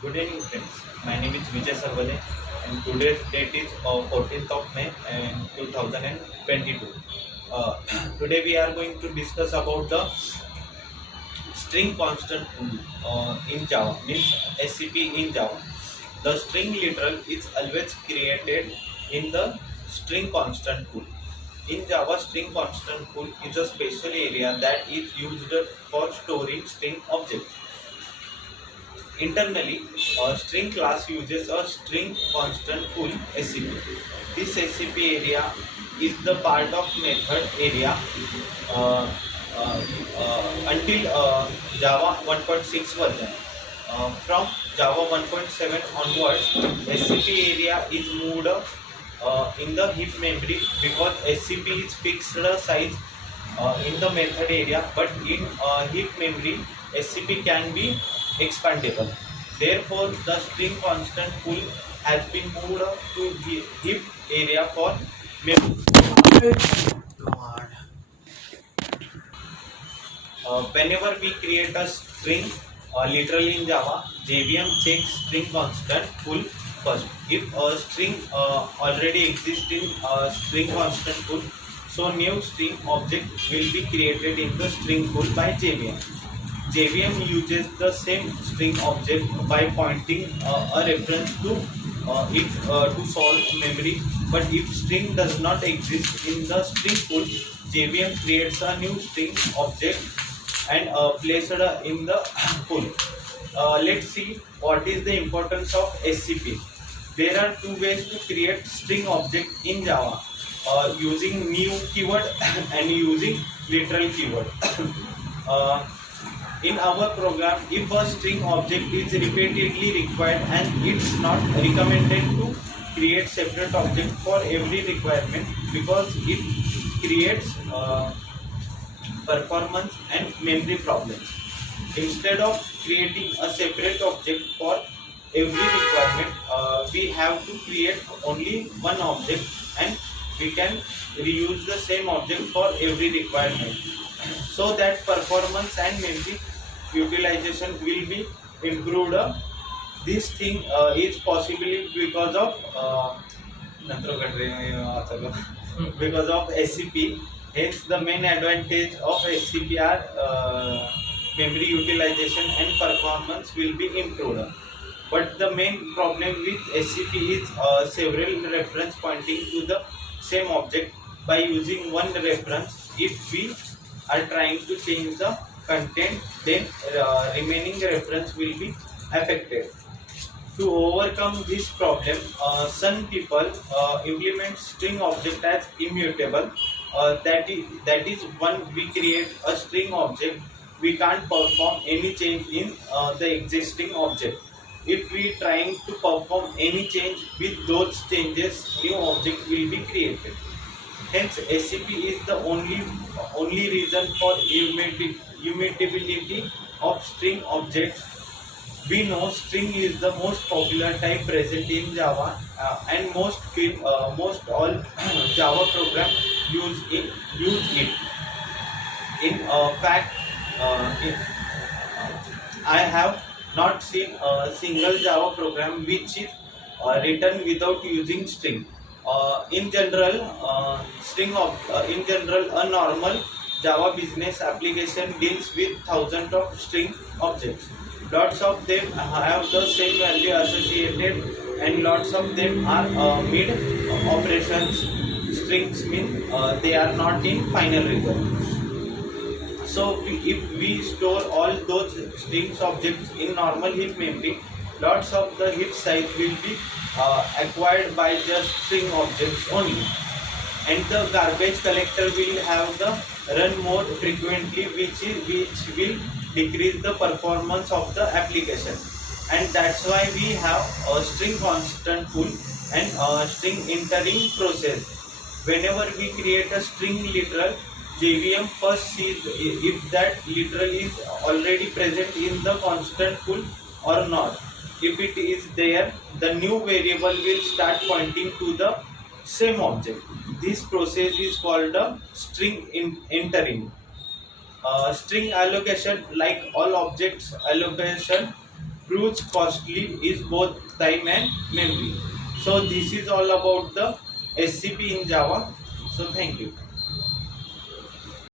Good evening, friends. My name is Vijay Sarvale, and today's date is 14th of May and 2022. Uh, Today we are going to discuss about the string constant pool in Java, means SCP in Java. The string literal is always created in the string constant pool. In Java, string constant pool is a special area that is used for storing string objects. Internally, a string class uses a string constant pool SCP. This SCP area is the part of method area uh, until Java 1.6 version. From Java 1.7 onwards, SCP area is moved in the heap memory because SCP is fixed size in the method area, but in heap memory, SCP can be expandable. Therefore, the string constant pool has been moved to the heap area for memory. God. Whenever we create a string, literally in Java, JVM checks string constant pool first. If a string already exists in string constant pool, so new string object will be created in the string pool by JVM. JVM uses the same string object by pointing a reference to it to solve memory. But if string does not exist in the string pool, JVM creates a new string object and placed in the pool. Let's see what is the importance of SCP. There are two ways to create string object in Java, using new keyword and using literal keyword. uh, in our program, if a string object is repeatedly required and it's not recommended to create separate object for every requirement because it creates performance and memory problems. Instead of creating a separate object for every requirement, we have to create only one object and we can reuse the same object for every requirement so that performance and memory utilization will be improved. This thing is possibly because of because of SCP. Hence, the main advantage of SCP are memory utilization and performance will be improved. But the main problem with SCP is several reference pointing to the same object. By using one reference, if we are trying to change the content, then remaining reference will be affected. To overcome this problem, some people implement string object as immutable. That is when we create a string object, we can't perform any change in the existing object. If we trying to perform any change with those changes, new object will be created. Hence, SCP is the only reason for immutability of string objects. We know string is the most popular type present in Java, and most all Java program use it. In fact, I have not seen a single Java program which is written without using string. In general, a normal Java business application deals with thousands of string objects. Lots of them have the same value associated, and lots of them are mid operations. Strings mean they are not in final result. So if we store all those strings objects in normal heap memory, lots of the heap size will be acquired by just string objects only, and the garbage collector will have the run more frequently, which will decrease the performance of the application. And that's why we have a string constant pool and a string entering process. Whenever we create a string literal, JVM first sees if that literal is already present in the constant pool or not. If it is there, the new variable will start pointing to the same object. This process is called a entering. String allocation, like all objects allocation, proves costly is both time and memory. So this is all about the SCP in Java. So thank you.